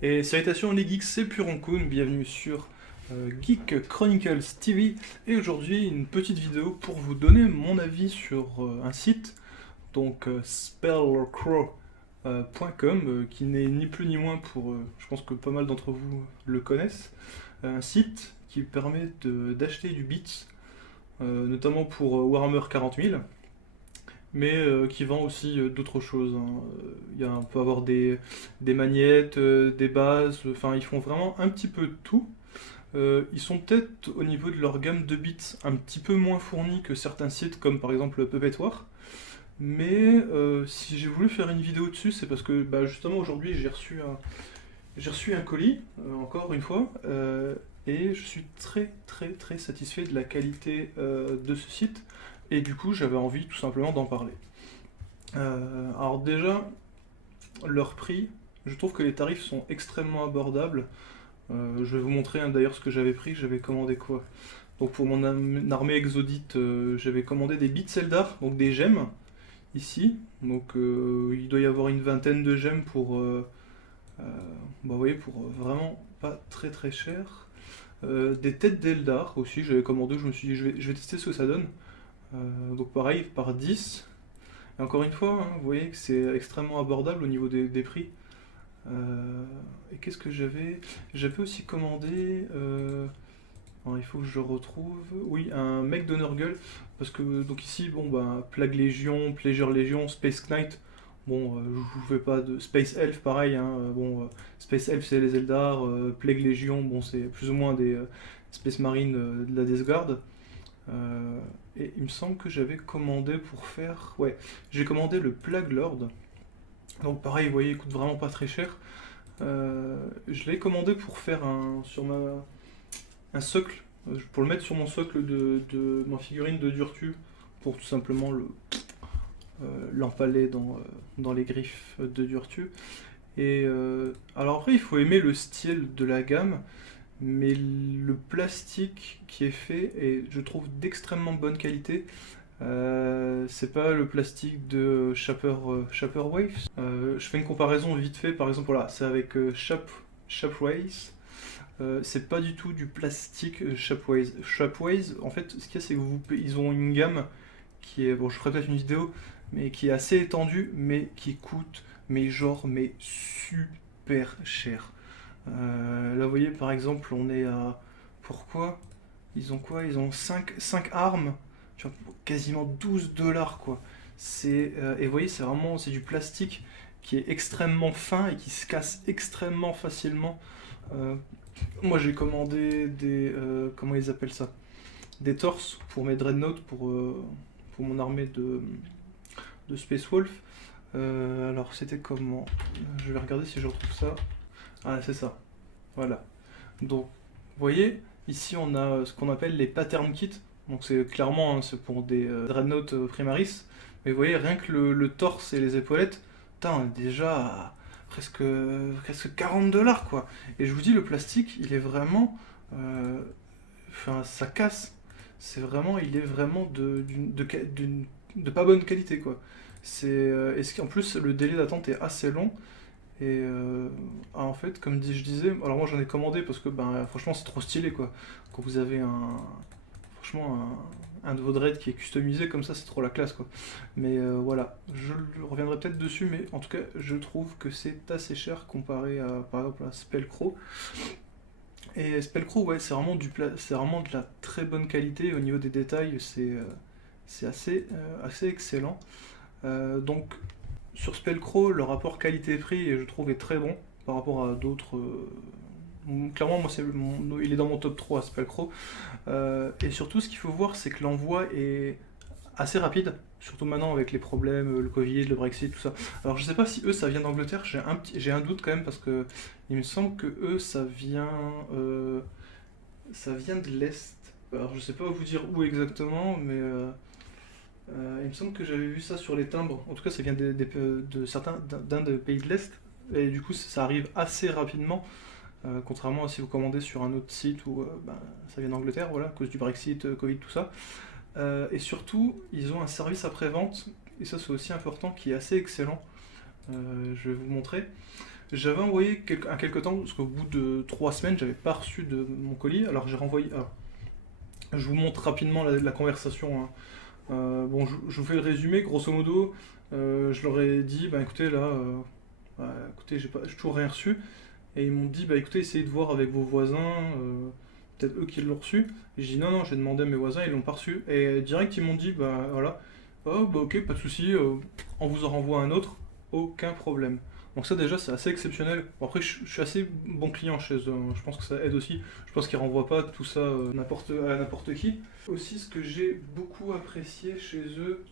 Et salutations les geeks, c'est Puronkun, bienvenue sur Geek Chronicles TV. Et aujourd'hui, une petite vidéo pour vous donner mon avis sur un site, donc spellcrow.com, qui n'est ni plus ni moins pour, je pense que pas mal d'entre vous le connaissent, un site qui permet d'acheter du bits, notamment pour Warhammer 40 000, mais qui vend aussi d'autres choses, hein. On peut avoir des magnettes, des bases, enfin ils font vraiment un petit peu de tout. Ils sont peut-être au niveau de leur gamme de bits un petit peu moins fournis que certains sites comme par exemple Puppet War, mais si j'ai voulu faire une vidéo dessus, c'est parce que bah, justement aujourd'hui j'ai reçu un colis, encore une fois, et je suis très très très satisfait de la qualité de ce site, et du coup j'avais envie tout simplement d'en parler. Alors déjà, leur prix, je trouve que les tarifs sont extrêmement abordables. Je vais vous montrer hein, d'ailleurs ce que j'avais pris, j'avais commandé quoi. Donc pour mon armée exodite, j'avais commandé des bits Eldar, donc des gemmes, ici. Donc il doit y avoir une vingtaine de gemmes pour, bah, vous voyez, pour vraiment pas très très cher. Des têtes d'Eldar aussi, j'avais commandé, je me suis dit je vais tester ce que ça donne. Donc pareil, par 10. Et encore une fois, hein, vous voyez que c'est extrêmement abordable au niveau des prix. Et qu'est-ce que j'avais? J'avais aussi commandé. Alors, il faut que je retrouve. Oui, un mec de Nurgle. Parce que, donc ici, bon, bah, Plague Légion, Pleasure Légion, Space Knight. Bon, je vous fais pas de. Space Elf, pareil, hein. Bon, Space Elf, c'est les Eldar. Plague Légion, bon, c'est plus ou moins des Space Marines de la Death Guard. Euh, et il me semble que j'avais commandé pour faire. Ouais, j'ai commandé le Plague Lord. Donc pareil, vous voyez, il coûte vraiment pas très cher. Je l'ai commandé pour faire un socle, pour le mettre sur mon socle de ma figurine de Durtu, pour tout simplement l'empaler dans les griffes de Durtu. Et alors après, il faut aimer le style de la gamme, mais le plastique qui est fait est, je trouve, d'extrêmement bonne qualité. C'est pas le plastique de Shaper Waves. Je fais une comparaison vite fait, par exemple, voilà, c'est avec Shapeways. C'est pas du tout du plastique Shapeways. Shapeways, en fait, ce qu'il y a, c'est que ils ont une gamme qui est, bon, je ferai peut-être une vidéo, mais qui est assez étendue, mais qui coûte, mais super cher. Là, vous voyez, par exemple, on est à. Pourquoi? Ils ont quoi? Ils ont cinq armes, tu vois, pour quasiment 12 dollars, quoi. Et vous voyez, c'est du plastique qui est extrêmement fin et qui se casse extrêmement facilement. Euh, Moi, j'ai commandé comment ils appellent ça? Des torses pour mes dreadnoughts, pour mon armée de Space Wolf. Alors, c'était comment? Je vais regarder si je retrouve ça. Ah, c'est ça. Voilà. Donc, vous voyez, ici on a ce qu'on appelle les pattern kits. Donc c'est clairement hein, c'est pour des dreadnoughts primaris. Mais vous voyez, rien que le torse et les épaulettes, putain, on est déjà à presque 40 dollars quoi. Et je vous dis, le plastique, il est vraiment. Enfin, ça casse. Il est vraiment de pas bonne qualité quoi. En plus, le délai d'attente est assez long. Et en fait, je disais, alors moi j'en ai commandé parce que ben, franchement c'est trop stylé quoi. Quand vous avez franchement un de vos dreads qui est customisé comme ça, c'est trop la classe quoi. Mais voilà, je reviendrai peut-être dessus, mais en tout cas, je trouve que c'est assez cher comparé à par exemple à Spellcrow. Et Spellcrow, ouais, c'est vraiment de la très bonne qualité au niveau des détails, c'est assez excellent. Donc sur Spellcrow, le rapport qualité-prix, je trouve, est très bon par rapport à d'autres. Clairement, moi, il est dans mon top 3 Spellcrow. Et surtout, ce qu'il faut voir, c'est que l'envoi est assez rapide. Surtout maintenant avec les problèmes, le Covid, le Brexit, tout ça. Alors je sais pas si eux ça vient d'Angleterre, j'ai un doute quand même parce que il me semble que eux ça vient de l'Est. Alors je sais pas vous dire où exactement, mais il me semble que j'avais vu ça sur les timbres. En tout cas, ça vient de certains d'un des pays de l'Est. Et du coup, ça arrive assez rapidement. Contrairement à si vous commandez sur un autre site où ben, ça vient d'Angleterre, voilà, à cause du Brexit, Covid, tout ça. Et surtout, ils ont un service après-vente, et ça c'est aussi important, qui est assez excellent. Je vais vous montrer. J'avais envoyé un quelque temps, parce qu'au bout de 3 semaines, j'avais pas reçu de mon colis, alors j'ai renvoyé. Alors, je vous montre rapidement la conversation, hein. Bon, je vous fais le résumé, grosso modo. Je leur ai dit, bah écoutez, là, écoutez, j'ai toujours rien reçu. Et ils m'ont dit, bah écoutez, essayez de voir avec vos voisins, peut-être eux qui l'ont reçu. Et j'ai dit, non, non, j'ai demandé à mes voisins, ils l'ont pas reçu. Et direct, ils m'ont dit, bah voilà, oh, bah ok, pas de souci, on vous en renvoie un autre, aucun problème. Donc ça déjà c'est assez exceptionnel. Bon, après je suis assez bon client chez eux, hein. Je pense que ça aide aussi. Je pense qu'ils renvoient pas tout ça à n'importe qui. Aussi ce que j'ai beaucoup apprécié chez eux,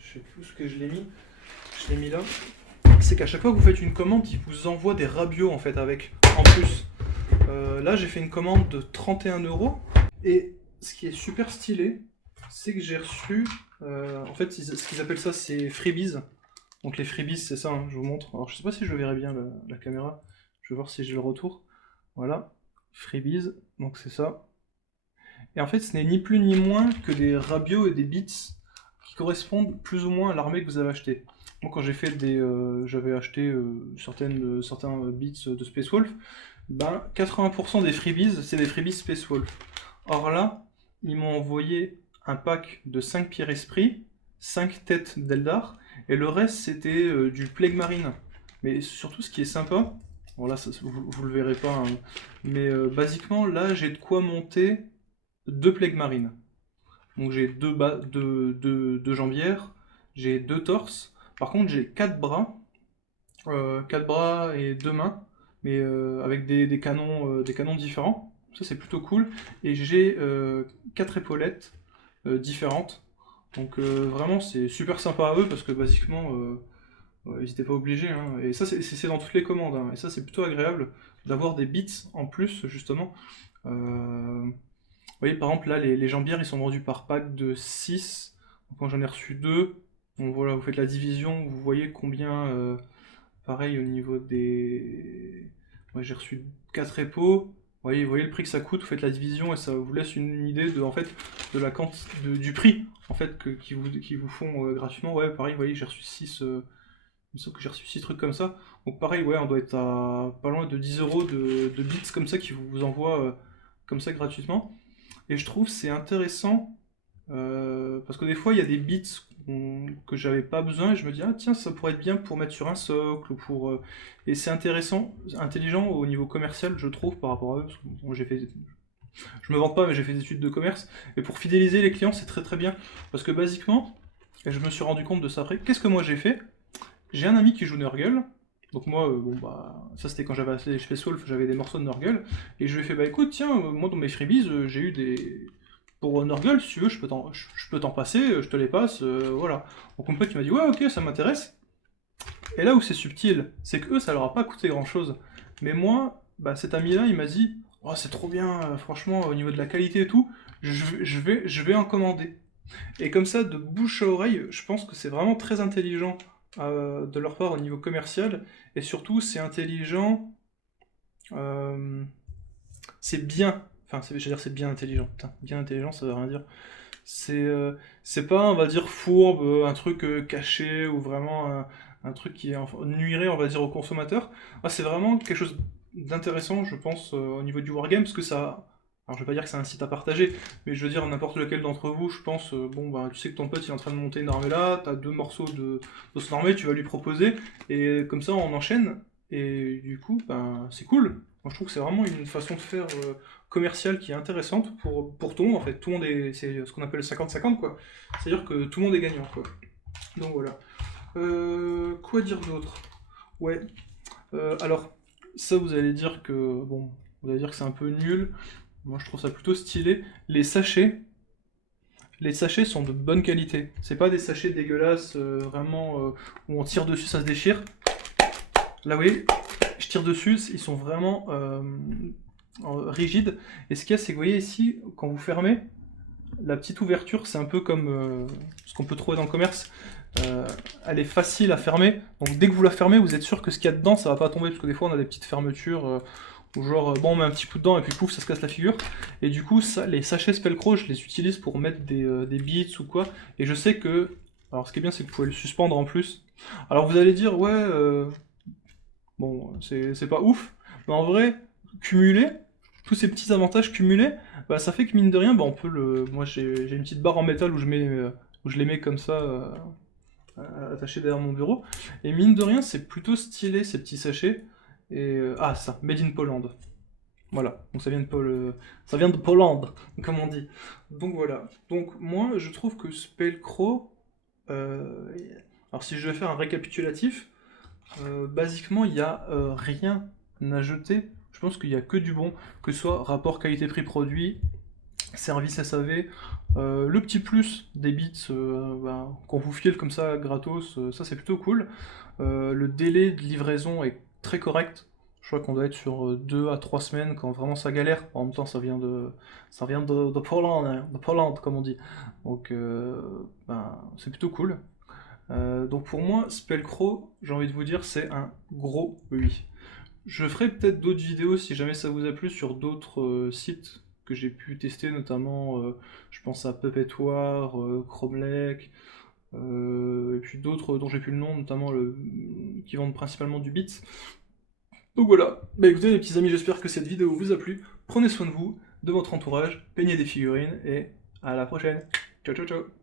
je sais plus où ce que je l'ai mis là, c'est qu'à chaque fois que vous faites une commande, ils vous envoient des rabios en fait avec, en plus. Là j'ai fait une commande de 31 € et ce qui est super stylé, c'est que j'ai reçu, en fait ce qu'ils appellent ça c'est freebies. Donc les freebies c'est ça, hein, je vous montre. Alors je sais pas si je verrai bien la caméra, je vais voir si j'ai le retour. Voilà, freebies, donc c'est ça. Et en fait ce n'est ni plus ni moins que des rabios et des bits qui correspondent plus ou moins à l'armée que vous avez acheté. Moi quand j'ai fait j'avais acheté certains bits de Space Wolf, ben 80% des freebies c'est des freebies Space Wolf. Or là, ils m'ont envoyé un pack de 5 pierres esprits, 5 têtes d'Eldar, et le reste c'était du Plague Marine. Mais surtout ce qui est sympa, bon là vous le verrez pas, hein, mais basiquement là j'ai de quoi monter 2 Plague Marine. Donc j'ai deux jambières, j'ai 2 torses, par contre j'ai 4 bras, 4 bras et 2 mains, mais avec des canons différents. Ça c'est plutôt cool. Et j'ai 4 épaulettes différentes. Donc vraiment c'est super sympa à eux parce que basiquement ils n'étaient pas obligés, hein. Et ça c'est dans toutes les commandes, hein. Et ça c'est plutôt agréable d'avoir des bits en plus justement. Vous voyez par exemple là les jambières ils sont vendus par pack de 6. Donc, quand j'en ai reçu 2, donc voilà, vous faites la division, vous voyez combien. Pareil au niveau des. Ouais, j'ai reçu 4 épauts. Vous voyez le prix que ça coûte, vous faites la division et ça vous laisse une idée de, en fait, de la du prix en fait, qui vous font gratuitement. Ouais, pareil, vous voyez, j'ai reçu 6. Il me semble que j'ai reçu 6 trucs comme ça. Donc pareil, ouais, on doit être à pas loin de 10 € de bits comme ça qui vous envoient comme ça gratuitement. Et je trouve c'est intéressant parce que des fois, il y a des bits que j'avais pas besoin et je me dis, ah tiens, ça pourrait être bien pour mettre sur un socle ou pour. Et c'est intéressant, intelligent au niveau commercial, je trouve, par rapport à eux. Parce que, bon, je me vante pas, mais j'ai fait des études de commerce. Et pour fidéliser les clients, c'est très très bien. Parce que basiquement, et je me suis rendu compte de ça après, qu'est-ce que moi j'ai fait? J'ai un ami qui joue Nurgle. Donc moi, bon bah, ça c'était quand j'avais acheté chez Solf, j'avais des morceaux de Nurgle. Et je lui ai fait, bah écoute, tiens, moi dans mes freebies, j'ai eu des. Pour Nurgle, si tu veux, je peux t'en passer, je te les passe, voilà. Donc mon pote il m'a dit, ouais, ok, ça m'intéresse. Et là où c'est subtil, c'est que eux, ça leur a pas coûté grand chose. Mais moi, bah, cet ami-là, il m'a dit, oh, c'est trop bien, franchement, au niveau de la qualité et tout, je vais en commander. Et comme ça, de bouche à oreille, je pense que c'est vraiment très intelligent de leur part au niveau commercial. Et surtout, c'est intelligent, euh, c'est bien. Enfin, je veux dire, c'est bien intelligent. Putain, bien intelligent, ça veut rien dire. C'est c'est pas, on va dire, fourbe, un truc caché ou vraiment un truc qui nuirait, on va dire, au consommateur. Ah, c'est vraiment quelque chose d'intéressant, je pense, au niveau du wargame, parce que ça. Alors, je vais pas dire que c'est un site à partager, mais je veux dire, n'importe lequel d'entre vous, je pense, bon, bah, tu sais que ton pote il est en train de monter une armée là, t'as 2 morceaux de son armée, tu vas lui proposer, et comme ça, on enchaîne, et du coup, ben, c'est cool. Moi, je trouve que c'est vraiment une façon de faire commerciale qui est intéressante pour tout le monde en fait. Tout le monde c'est ce qu'on appelle le 50-50 quoi. C'est-à-dire que tout le monde est gagnant quoi. Donc voilà. Quoi dire d'autre? Ouais. Alors, ça vous allez dire que bon, vous allez dire que c'est un peu nul. Moi je trouve ça plutôt stylé. Les sachets sont de bonne qualité. C'est pas des sachets dégueulasses, vraiment où on tire dessus, ça se déchire. Là vous voyez, je tire dessus, ils sont vraiment rigides. Et ce qu'il y a, c'est que vous voyez ici, quand vous fermez, la petite ouverture, c'est un peu comme ce qu'on peut trouver dans le commerce. Elle est facile à fermer. Donc dès que vous la fermez, vous êtes sûr que ce qu'il y a dedans, ça va pas tomber. Parce que des fois, on a des petites fermetures où genre, bon, on met un petit coup dedans et puis pouf, ça se casse la figure. Et du coup, ça, les sachets Spellcrawl, je les utilise pour mettre des bits ou quoi. Et je sais que... Alors ce qui est bien, c'est que vous pouvez le suspendre en plus. Alors vous allez dire, ouais... Bon, c'est pas ouf, mais en vrai, cumulé, tous ces petits avantages cumulés, bah, ça fait que mine de rien, bah, on peut le. Moi j'ai une petite barre en métal où où je les mets comme ça, attachés derrière mon bureau, et mine de rien, c'est plutôt stylé ces petits sachets. Et ah ça, Made in Poland. Voilà, donc ça vient de Poland, comme on dit. Donc voilà. Donc moi, je trouve que Spellcraw, euh, alors si je vais faire un récapitulatif, basiquement, il n'y a rien à jeter. Je pense qu'il n'y a que du bon, que ce soit rapport qualité-prix produit, service SAV, le petit plus des bits bah, qu'on vous file comme ça gratos, ça c'est plutôt cool. Le délai de livraison est très correct. Je crois qu'on doit être sur 2 à 3 semaines quand vraiment ça galère. En même temps, ça vient de Pologne, hein, de Pologne, comme on dit. Donc, ben, c'est plutôt cool. Donc pour moi, Spellcraw, j'ai envie de vous dire, c'est un gros oui. Je ferai peut-être d'autres vidéos si jamais ça vous a plu sur d'autres sites que j'ai pu tester, notamment je pense à Puppet War, Chrome Lake, et puis d'autres dont j'ai plus le nom, notamment qui vendent principalement du bit. Donc voilà, bah écoutez les petits amis, j'espère que cette vidéo vous a plu. Prenez soin de vous, de votre entourage, peignez des figurines et à la prochaine. Ciao ciao ciao.